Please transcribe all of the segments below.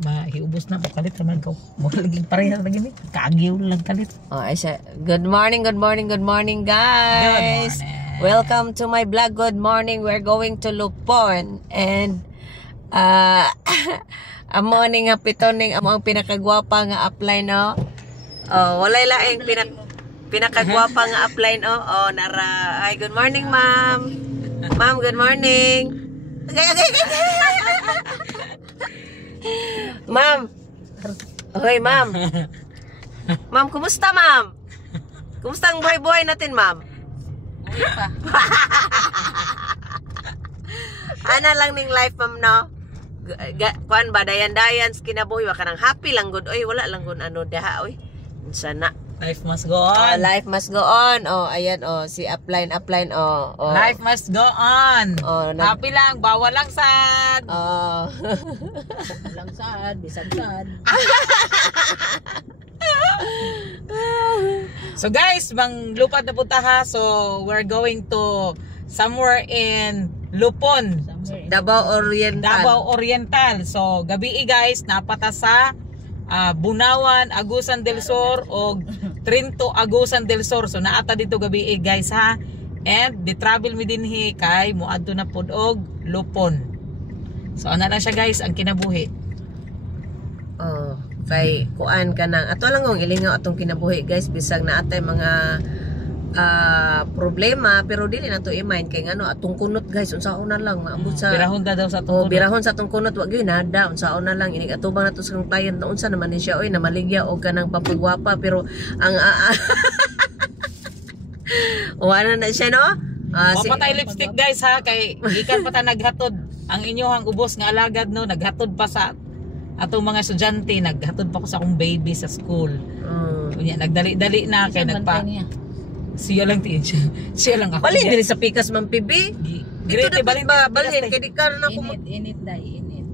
Mahiubos na kalit naman ko. Mo lagi parehas lagi ni. Kaagyaw lang kalit. Oh, I said, good morning guys. Good morning. Welcome to my vlog. Good morning. We're going to Lupon and amo ni nga pitoning amo ang pinakagwapa nga apply no. Oh, walay laing pinakagwapa nga apply no. Oh, nara. Ay, good morning, ma'am. Ma'am, good morning. Ma'am. Hoy, ma'am. Ma'am, kumusta, ma'am? Kumusta ang buhay-buhay natin, ma'am? Uwi pa. Ano lang ning life, ma'am, no? Kuan ba, dayan-dayan, kinabuhi, wa ka nang happy lang good. Oy, wala lang good ano, daha, oy. Sana. Life must go on. Life must go on. Oh, ayan, oh, si upline, oh. Life must go on. Oh, happy lang, bawal lang sad. Oh. Lang sad, bisag sad. So guys, lupad na punta ha. So we're going to somewhere in Lupon, Davao Oriental. So gabi guys, napata sa Bunawan, Agusan del Sur o Trinto, Agusan del Sur. So naata dito gabi guys ha. And the travel mi dinhi kay moadto na pud og Lupon. So ana na siya guys ang kinabuhi. Oh, kay kuan ka nang ato lang ang ilingaw atong kinabuhi guys bisag na atay mga problema pero dili na to i-mind kay ngano atong kunot guys unsaon na lang maabot sa birahon daw sa atong birahon sa atong kunot wa gyud nada unsaon na lang inig atubang nato sa client na unsa naman ni siya oy namaligya og kanang papagwapa pero ang wala na siya no. Patay lipstick guys ha kay gikan pa ta naghatod ang inyohang ubos nga alagad no naghatod pa sa atong mga estudyante naghatod pa ko sa akong baby sa school. Unya nagdali-dali na kay nagpa siya lang tiin siya. Siya lang ako. Balin din sa pikas man pibi. Grete balin balin kay di ka na ko init.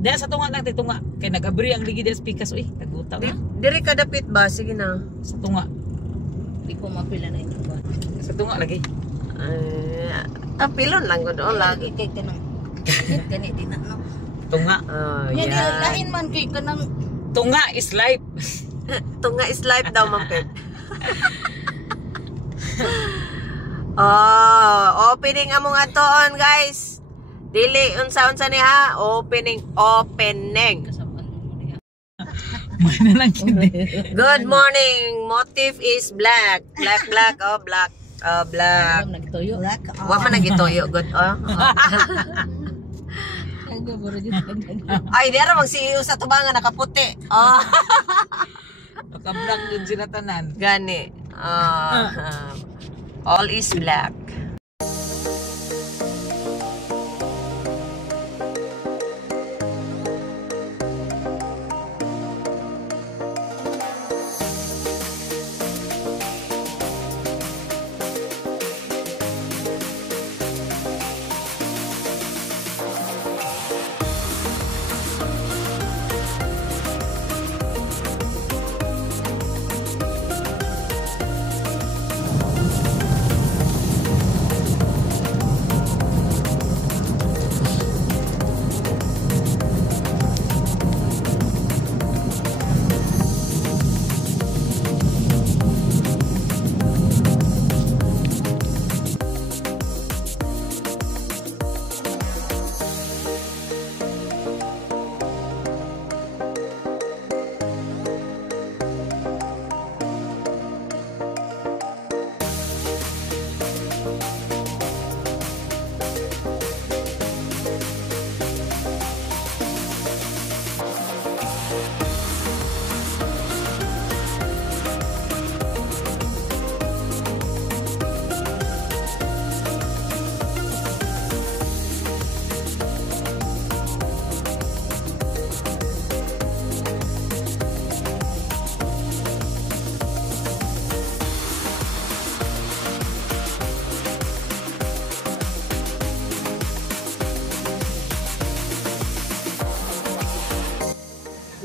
Diyan sa tunga lang tunga kay nagabri ang ligi sa pikas uy nagutaw na. Diri ka dapit ba sige na. Sa tunga. Di ko mapila na ito ba. Sa tunga lagi. Pilon lang gud lagi kay kanang ganit din na no. Tunga. Nya di lain man kay kanang tunga is life. Tunga is life daw man ped. Opening among atoon guys. Dili unsa ni ha? Opening. Good morning. Motif is black. Black. Black. nagtuyo. Wa man nagituyo good. Ay, di ara magsiyo sa tubangan nakaputi. Naka-black yun sila tanan. Gani. All is black.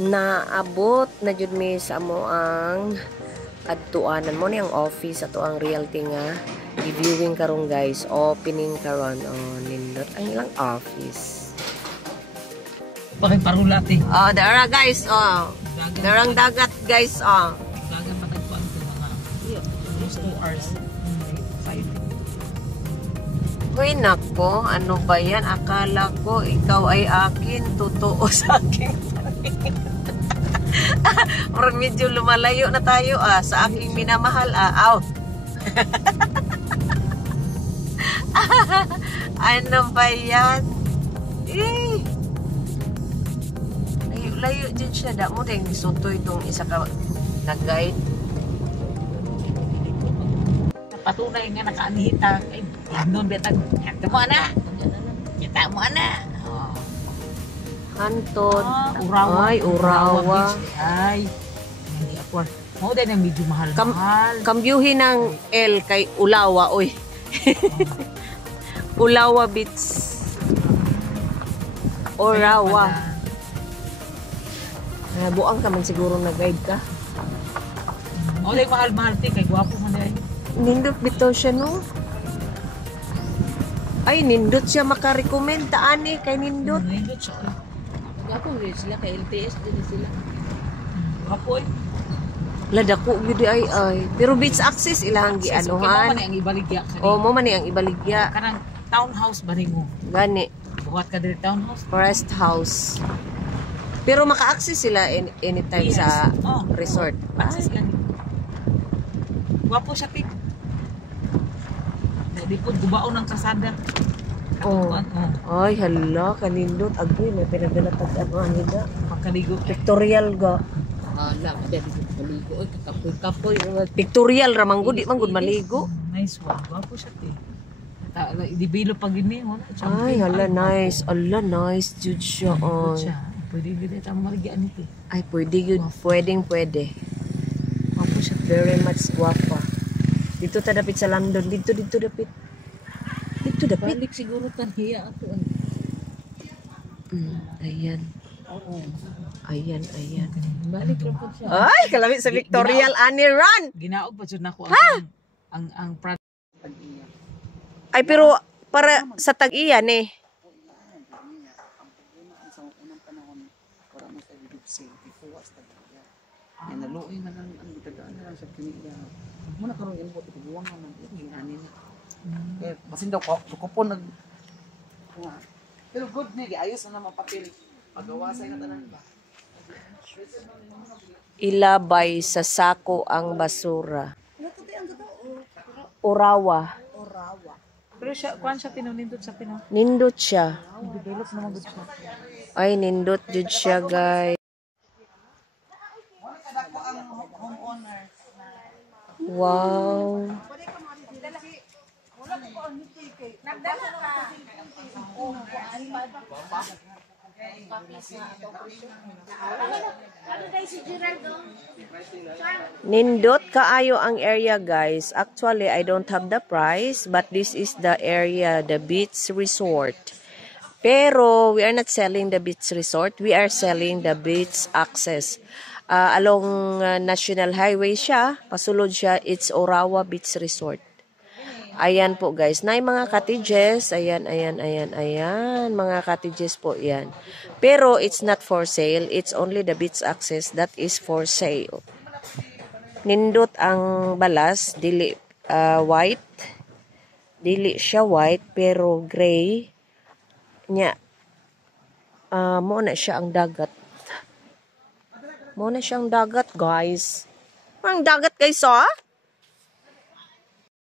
naabot na jud mi sa mo ang adtuanan mo ni ang office ato ang realty nga i-viewing karon guys, opening karon nindot ang ilang office. Bakit parulat eh? Dara guys, darang dagat guys, Dagan matagpuan ko mga 2 hours. 5. Hoy nako, ano ba yan? Akala ko ikaw ay akin, totoo sa akin. Parang medyo lumalayo na tayo sa aking minamahal Aw. Ano ba yan? Layo din siya. Da mo rin isuto itong isa ka nag-guide. Patunay nga nakaanihita. Ay, nun betag. Kita mo ana. Kita mo ana. Hantod. Urawa. Ay, Urawa. Beach. Ay, hindi ako. Mo din ang medyo mahal-mahal. Kambyuhin ng L kay Ulawa, oy. Ulawa Beach. Urawa. Buang ka man siguro nag-guide ka. O, like mahal-mahal ti. Kay gwapo man din. Nindot bitaw siya, no? Ay, nindot siya makarecommend. Taan kay nindot. Nindot siya. Gapong rin sila kay LTS din sila. Gwapo eh. Ladako gudi ay. Pero beach access ilang Okay, mo gianuhan. man ang ibaligya. Mo man ang ibaligya. Kanang townhouse ba rin mo? Gani. Buhat ka din townhouse? Forest house. Pero maka-access sila anytime Yes. sa Oh, resort. Access lang. Gwapo siya, Tik. Di po, gubaon ng kasada. Oh. Ay, hala, kanindot. Agoy, may pinagalatag ano, nila. Pagkaligo. Pictorial ga. Ala, madali ko maligo. Oy, kakapoy-kapoy. Pictorial ramanggo, di man gud maligo. Nice one. Gwapo siya, Tik. Dibilo pag ini. Ay, hala, nice. Ala, nice. Jud siya. Good siya. Pwede gud ito ang maligyan nito. Ay, pwede yun. Pwede. Gwapo siya. Very much guwapa. Dito ta dapit sa London. Dito dapit. Dito dapit. Balik siguro tanhiya ato. Ayan. Oo. Ayan. Balik lang po siya. Ay, kalami sa Victorial Ani Run. Ginaog pa dyan ako ang product. Ay, pero para sa tag-iyan naluoy na lang ang tagaan na lang sa kiniya. Muna karon yan po tiguwang na ng ani na. Kaya basin daw ko po nag pero good ni ayos na naman papel. Pagawasay na tanan ba. ilabay sa sako ang basura. Urawa. Pero siya, kuhan siya tinunindot sa Pinoy. Nindot siya. Develop naman good siya. Ay, nindot jud siya, guys. Wow. Nindot kaayo ang area, guys. Actually, I don't have the price, but this is the area, the beach resort. Pero we are not selling the beach resort. We are selling the beach access. Along National Highway siya, pasulod siya, it's Urawa Beach Resort. Ayan po guys, na mga cottages, ayan, mga cottages po yan. Pero it's not for sale, it's only the beach access that is for sale. Nindot ang balas, dili white, dili siya white, pero gray, nya, mo na siya ang dagat. Muna siyang dagat, guys. Ang dagat, guys, oh.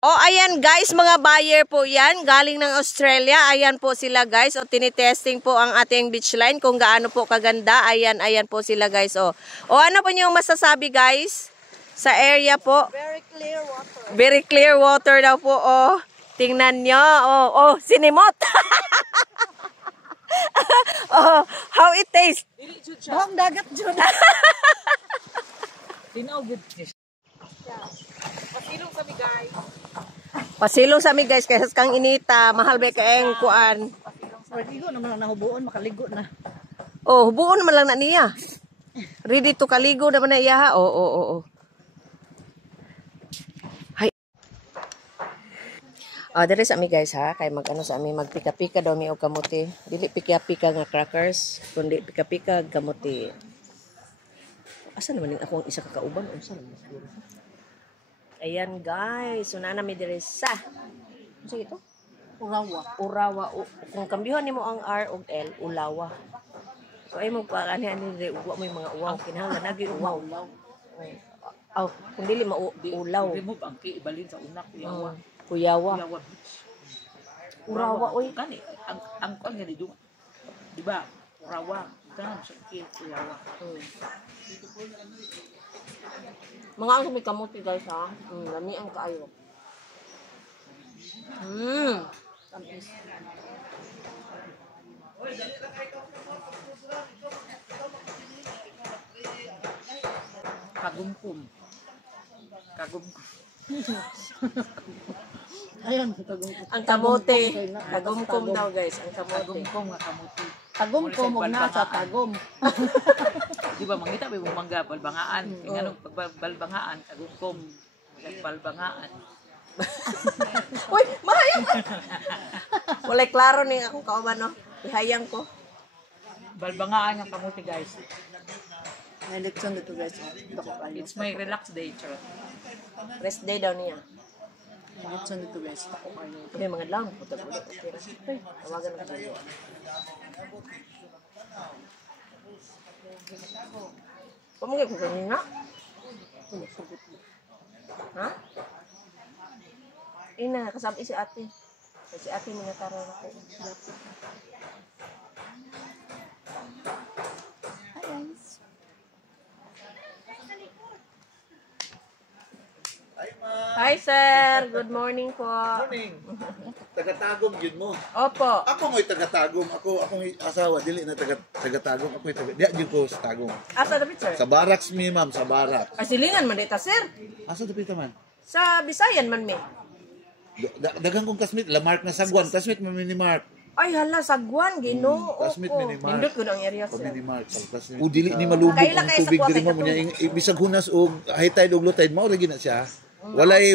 Oh, ayan, guys, mga buyer po yan. Galing ng Australia. Ayan po sila, guys. O, tinitesting po ang ating beach line kung gaano po kaganda. Ayan po sila, guys, oh. O, ano po yung masasabi, guys? Sa area po. Very clear water. Very clear water daw po, oh. Tingnan nyo. Oh, sinimot. Oh, how it tastes? Bawang dagat dyan. Tinawagod siya. Pasilong sa mi guys. Pasilong sa mi guys kaya kang inita, mahal ba kaeng kuan. Maligo naman lang nahubuon, makaligo na. Oh, hubuon naman lang na niya. Ready to kaligo naman na iya ha. Oo. Hay. Dere sa ami guys ha, kay mag-ano sa ami magpika-pika daw mi og kamuti. Dili pika-pika nga crackers, kundi pika-pika kamuti. Asa naman ning ako ang isa ka kauban unsa naman siguro. Ayan guys, so na mi dere sa. Ano ito? Urawa. Kung kambihan nimo ang R ug L, ulawa. So ay mo pa ani dire uwa mo yung mga uwaw kinahanglan nagi uwaw. Aw, kung dili ulaw. Remove ang ibalin sa unak kuyawa. Kuyawa. Kuyawa. Urawa oy. Kani ang kon nga di ba? Urawa. Ganun sa kuyawa. Mga ang may kamuti guys ha. Lami ang kaayo. Tamis. Kagumkum. Ayun, tagumkom. Ang kamote. Kagumkum daw guys, ang kamote. Kagumkum nga kamuti. Tagumkom og na sa tagom. Di ba mangita may mangga balbangaan. Kaya anong pagbalbangaan kagumkum. Balbangaan. Uy, mahayang. Walay klaro ning akong kauban no. Ihayang ko. Balbangaan nga kamuti guys. May leksyon dito guys. Dako kayo. It's my relax day, charot. Rest day daw niya. May leksyon dito guys. Dako kayo. May mga lang putag ulit tira. Tawagan na kayo. Pamugay ko kanina. Ha? Ina, kasama si ate. Si ate mga taro na ko. Hi sir, good morning po. Morning. Tagatagom yun mo. Opo. Ako mo'y tagatagom. Akong asawa dili na tagatagom. Ako'y diya jud ko sa tagom. Asa dapat sir? Sa barracks mi ma'am, sa barracks. Asilingan man dita sir. Asa dapit man? Sa Bisayan man mi. Dagang kong kasmit, Lamark na sagwan. Kasmit mo mini-mark. Ay hala, sagwan, Ginoo. Kasmit mini-mark. Nindot ko ng area O sir. mini-mark. O dili ni malubog Kaila ang kayo sa tubig kuwat, diri mo ay niya. Bisag hunas og high tide og low tide mao ra gina siya. Walay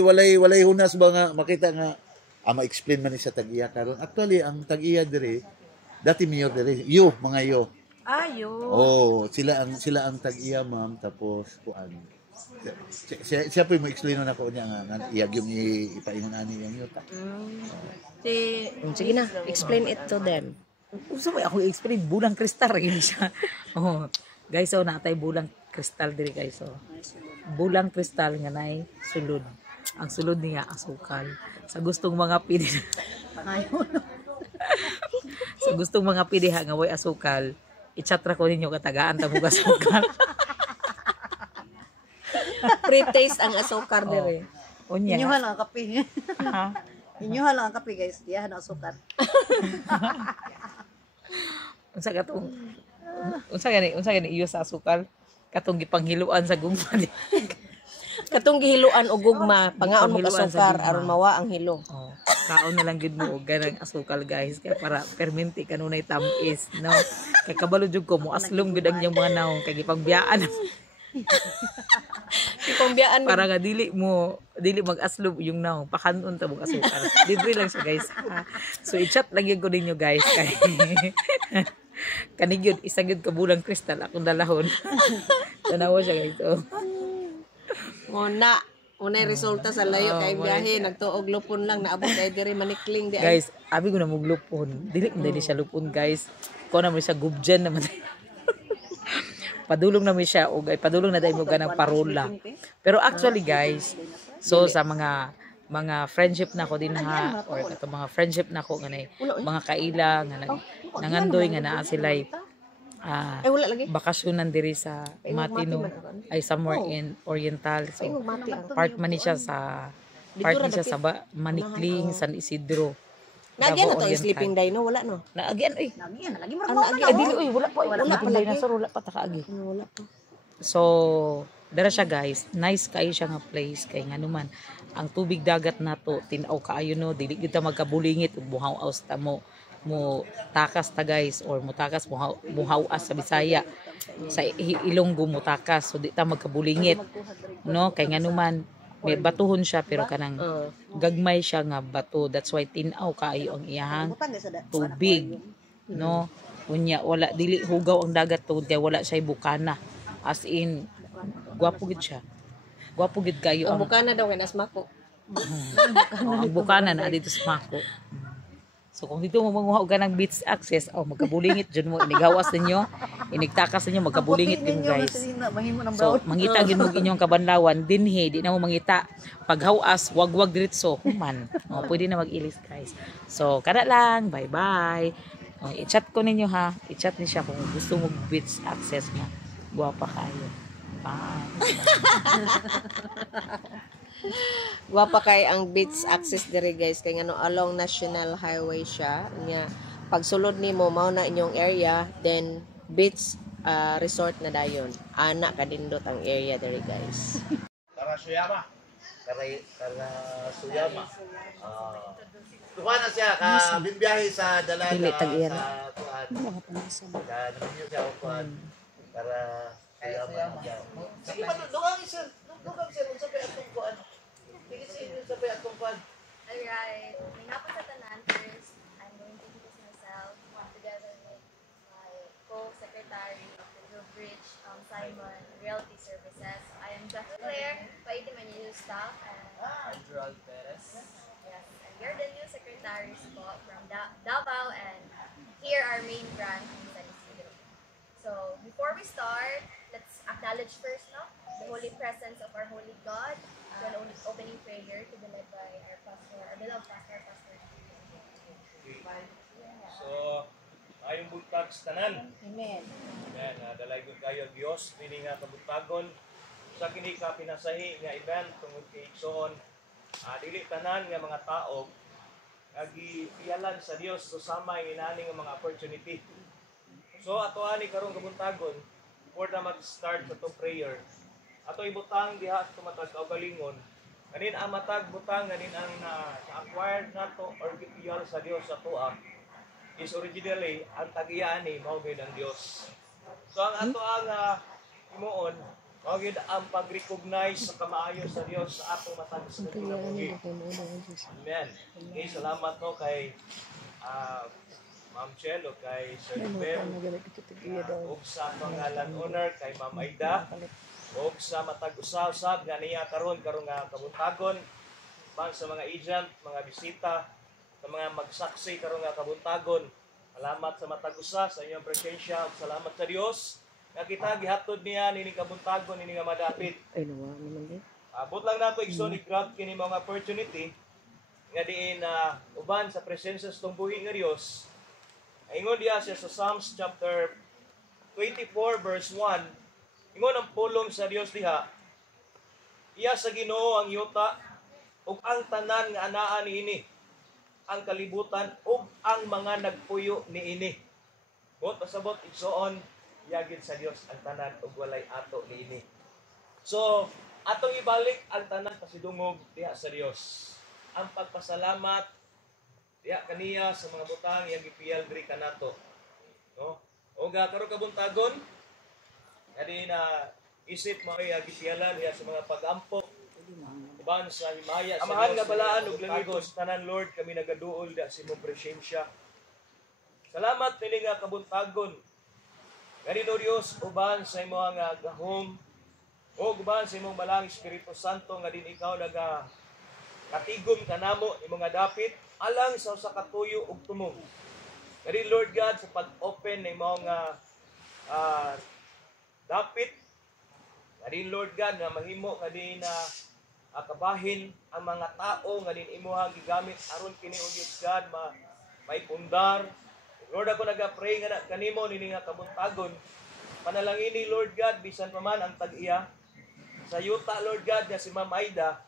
hunas ba nga makita nga ma-explain man ni sa tag-iya karon. Actually ang tag-iya diri dati mayor diri. Mga yo. Ayo. Oh, sila ang tag-iya ma'am tapos kuan. Siya po mo explain na ko niya nga iyag yung ipaingon ani yang yuta. Sige na, explain it to them. Usa may ako i-explain bulang kristal rin siya. Oh, guys, so natay bulang kristal diri guys. So bulang kristal nga nay sulod. Ang sulod niya asukal. Sa gustong mga pidi. Sa gustong mga pidi nga way asukal, i-chatra ko ninyo katagaan ta mo asukal. Pre-taste ang asukar diri. Unya. Inyuhan lang ang kape. Ha? Inyuhan lang ang kape guys. Diyahan ang sukat. Unsa gani iyo sa asukal? Katong gipanghiluan sa gugma. Katong gihiluan og gugma, pangaon mo Panghiluan asukar sa gugma. aron mawa ang hilo. Oh, kaon na lang gid mo og ganang asukal guys kay para perminti kanunay tamis, no? Kay kabalo jud ko mo aslom gid ang iyang mga naong kay gipangbiyaan. Ipambiaan mo. Para nga dili mag-aslom yung naong pakanon ta mo asukal. Libre lang siya guys. So i-chat lang ko ninyo guys kay kani gyud isa gyud ka bulang kristal akong dalahon. Tanawa siya guys. Oh. Unay resulta sa layo kay biyahe nagtuog lupon lang naabot kay diri manikling di ay. Guys, abi ko na mog lupon. Dili mo siya lupon guys. Ko na mo siya gubjen naman. Padulong na mo siya og ay padulong na dai mo ganang parola. Pero actually guys, so sa mga friendship na ko din ha or kato mga friendship na ko nga mga kaila nga nangandoy nga naa sila'y Ay wala lagi. bakasyonan diri sa Matino ay somewhere in Oriental. So part man ni siya sa Manikling, San Isidro. Nagyan na to Davao yung Oriental. sleeping day no wala no. Naagian oy. Lagi mo Ay dili oy wala pa dinosaur wala pa ta kaagi. Wala pa. So dara siya guys, nice kay siya nga place kay nganuman ang tubig dagat nato tin-aw kaayo no dili gyud ta magkabulingit ug buhaw aus ta mo mo takas ta guys, or mo takas mo hawas sa Bisaya, sa Ilonggo mo takas, so di ta magkabulingit, no? Kay nga naman may batuhon siya pero kanang gagmay siya nga bato, that's why tinaw kaayo ang iyahang tubig, no? Unya wala dili hugaw ang dagat tungod kay wala siya bukana, as in gwapo gid siya, gwapo gid kayo Ang ang bukana daw kay Nasmako. ang bukana na dito sa Mako. So kung dito mo manguha og ng beach access, magkabulingit dyan mo, inighawas ninyo, inigtakas ninyo, magkabulingit din guys. So mangita gid mo inyong kabanlawan, dinhi di na mo mangita. Paghawas, wag diretso, human. Pwede na mag-ilis guys. So kada lang, bye-bye. I-chat ko ninyo ha, i-chat ni siya kung gusto mo beach access nga. Guwapa kayo. Bye. Guwapa kay ang beach access diri guys, kay ngano along National Highway siya. Nya pag sulod nimo mao na inyong area, then beach resort na dayon. Ana kadindot ang area diri guys. Para Suyama. Para Suyama. Tuwa na siya ka bibiyahe sa Dalaga Dili, tag-iyan. sa Tuan. Kaya naman yun siya kuan para Suyama. Sige pa dugang sir. Dugang sir unsa pa atong kuan. Sige sir unsa pa atong kuan. Alright, may hapon sa tanan. First, I'm going to introduce myself together with my co-secretary of the Blue Bridge, Simon Realty Services. I am Jackie Claire, Paiti Manilo staff, and Gerald Perez. yes, and we are the new secretaries po from Davao, and here our main branch in San Isidro. So, before we start, let's acknowledge first, no, the holy presence of our holy God. An opening prayer to be led by our pastor, our beloved pastor, So, ayong buntag sa tanan. Amen. Amen. Dalaygon kayo Dios pini nga kabuntagon sa kini ka pinasahi nga event tungod kay igsoon. Dili tanan nga mga tao agipiyalan sa Dios susama ang inani nga mga opportunity. So ato ani karong kabuntagon before na mag-start sa to prayer. Ato ibutang diha sa tumatag kaugalingon. Kanin ang matag butang kanin ang na-acquired nato or gipiyal sa Dios sa tuwa is originally ang tag-iya ni mao gyud ang Dios. So ang ato ang himuon mao gyud ang pag-recognize sa kamaayo sa Dios sa atong matag sa kinabuhi. Amen. Okay, salamat no kay Ma'am Chelo, kay Sir Bel, ug sa pangalan owner kay Ma'am Aida, ug sa matag usab nga niya karon nga kabuntagon man sa mga agent, mga bisita, sa mga magsaksi karon nga kabuntagon. Salamat sa matag usa sa inyong presensya, ug salamat sa Dios nga kita gihatod niya nini kabuntagon nini nga madapit. Ay nawa naman din. Abot lang nato igsoon i-grab kini mga opportunity nga diin uban sa presensya sa buhi nga Dios. Ingon diya siya sa Psalms chapter 24 verse 1. Ingon ang pulong sa Dios diha. Iya sa Ginoo ang yuta ug ang tanan nga anaa niini, ang kalibutan ug ang mga nagpuyo niini. Bot pasabot igsoon yagid sa Dios ang tanan ug walay ato niini. So atong ibalik ang tanan pasidungog diha sa Dios. Ang pagpasalamat diha kaniya sa mga butang yang gipiyal diri kanato. No? O karon kabuntagon kani na isip mo ay gipiyalan diha sa mga pag-ampo uban sa himaya sa amahan nga balaan ug langigos tanan Lord kami nagaduol da sa imong presensya. Salamat nini nga kabuntagon. Ganito Dios uban sa imong nga gahom o uban sa imong balang Espiritu Santo nga din ikaw naga katigom kanamo imong nga dapit alang sa usa ka tuyo ug tumong. Kani Lord God sa pag-open ng mga dapit, kani Lord God nga mahimo nga din na kabahin ang mga tao nga din imuhang gigamit aron kini og Diyos God may pundar. Lord ako naga-pray nga kanimo nini nga kabuntagon. Panalangin ni Lord God bisan pa man ang tag-iya sa yuta Lord God nga si Ma'am Aida.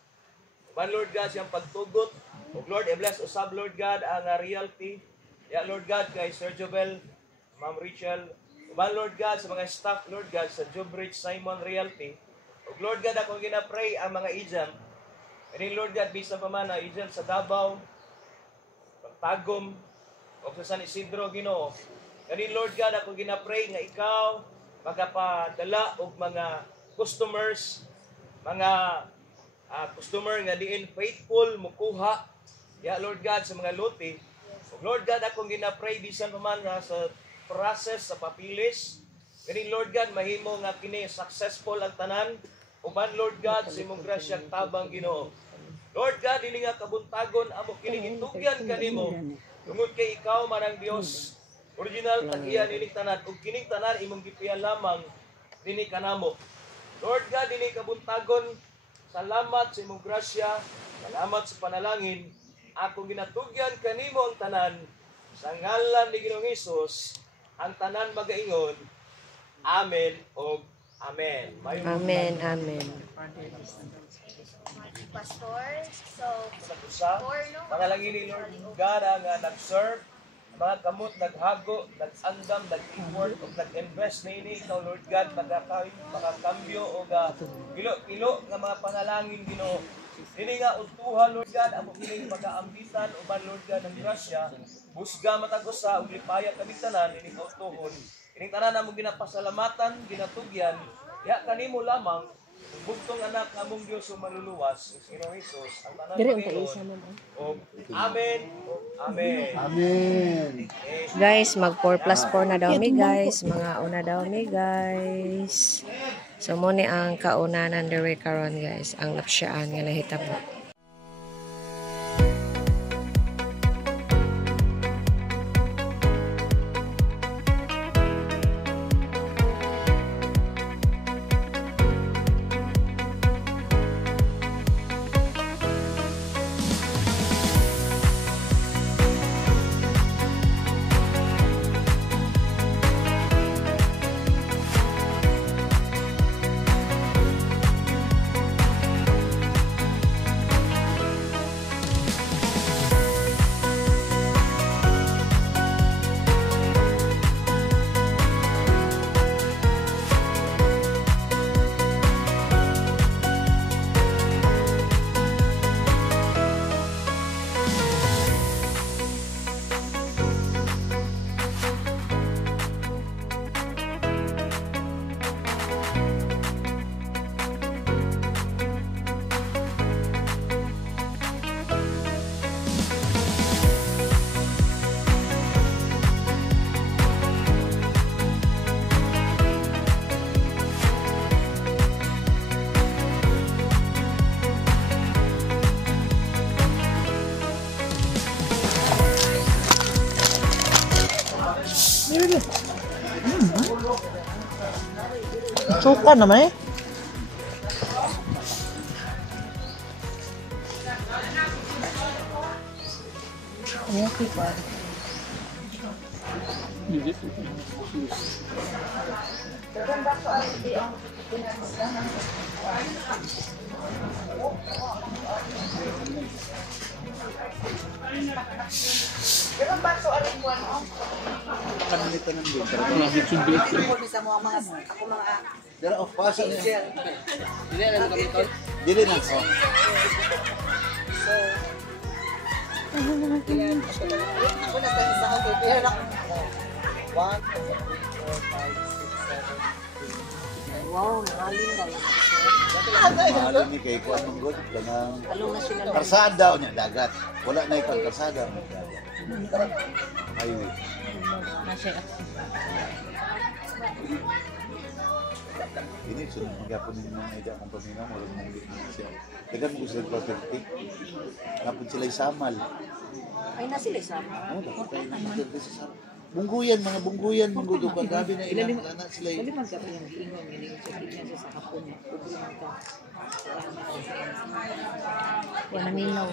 Ban Lord God siyang pagtugot. O Lord, i-bless usab Lord God ang realty. Ya Lord God kay Sir Jovel, Ma'am Rachel, uban Lord God sa mga staff Lord God sa Jobbridge Simon Realty. O Lord God ako gina-pray ang mga agent. Kani Lord God bisan pa man ang agent sa Davao, Pagtagom, o sa San Isidro, Ginoo. Kani Lord God, ako ginapray nga ikaw magapadala og mga customers, mga customer nga diin faithful mukuha ya Lord God sa mga lote. Lord God, akong ginapray bisan pa man nga sa process sa papilis. Kani Lord God, mahimo nga kini successful ang tanan. Uban Lord God, sa imong grasya tabang Ginoo. Lord God, dili nga kabuntagon amo kini gitugyan kanimo. Tungod kay ikaw man ang Dios. Original tag-iya nining tanan ug kining tanan imong gipian lamang dinhi kanamo. Lord God, dili kabuntagon. Salamat sa imong grasya. Salamat sa panalangin. Akong ginatugyan kanimo ang tanan sa ngalan ni Ginoong Hesus, ang tanan magaingon. Amen o Amen. Amen, amen. Pastor, so, Sa panalangin ni Lord God nga nag-serve, mga kamot naghago, nag-andam, nag-import o nag-invest na ini ikaw Lord God makakambyo o kilo nga mga panalangin Ginoo. Dili nga utuhan Lord God amo kining pag-aambitan uban Lord God ng grasya, busga matagosa ug lipaya kami tanan ini utuhon. Kining tanan namo ginapasalamatan, ginatugyan, ya kanimo lamang bugtong anak namong Dios o maluluwas, Ginoong Hesus, ang tanan Panginoon. Amen. Amen. Amen. Guys, mag 4+4 na daw mi guys. Mga una daw mi guys. So muni ang kaunanan diri karon guys, ang napsyaan nga nahitabo. Suka naman eh. Dala of pasa niya. Dili na. Wow, mahalin daw. Mahal ni kay kuan mong good kanang karsada niya dagat. Wala na ipang karsada. Highway. Ini sunod magapon ng mga ida kung pamina mo rin mong siya. Dagan mo sila perfecti. Napon sila isamal. Ay na sila sama. Bungguyan, mga bungguyan, manggudukan. Gabi na ilang anak sila. Dali man ka yung ingon yun sa kanya sa hapon niya. Kubunan ka. Wala minaw.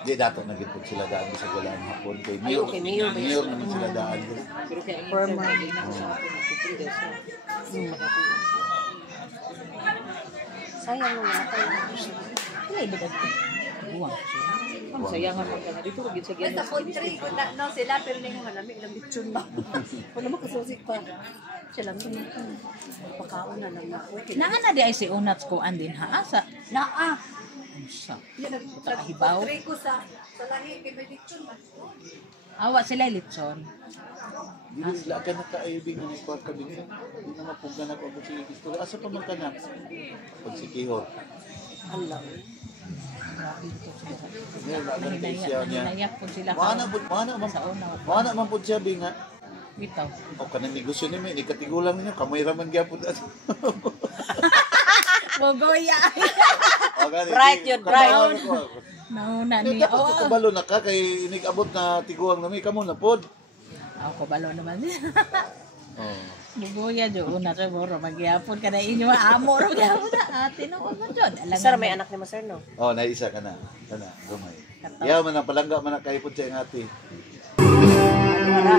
Di dato na gipod sila daan sa galaan hapon kay Mayor naman sila daan. Pero kaya For yung money. na sa hapon na kubunan siya. Sayang mo na tayo. Wala ibigay ko. Buwang siya. Ang sayangan mo ka dito rin sa Basta po 3 kung no sila pero ningo malamig lang lechon ba. Wala mo kasusik pa. Sila mo pagkaon na lang na. Naa na di ay si Unats ko andin ha asa. Naa. Sa kahibaw. 3 ko sa lahi kay may lechon ba. Awa sila litson. Dili sila ka nakaibig ng sport ka din. Hindi na mapugan ako ako sige gusto. Asa pa man ka na? Pag si Kihor. Allah. Ngayon, nagantay siya niya. Nayak po sila. Mana man po siya binga. Bitaw. O kanang negosyo ni may ikatigulang ninyo. Kamoy raman gyapon. Mogoya. Right, yun, right. Nauna Ni niya. dapat ko kabalo na ka kay inig-abot na tiguang nami kamo na pod. Ako balo naman. Oh. Mogoya jo una kay moro magyapon ka na inyo amo ro gyapon na ate no mo jud. Sir may anak ni mo sir no. Oh, naisa ka na. Kana, gamay. Yaw man ang palangga man na kay pod sa ing ate. Wala.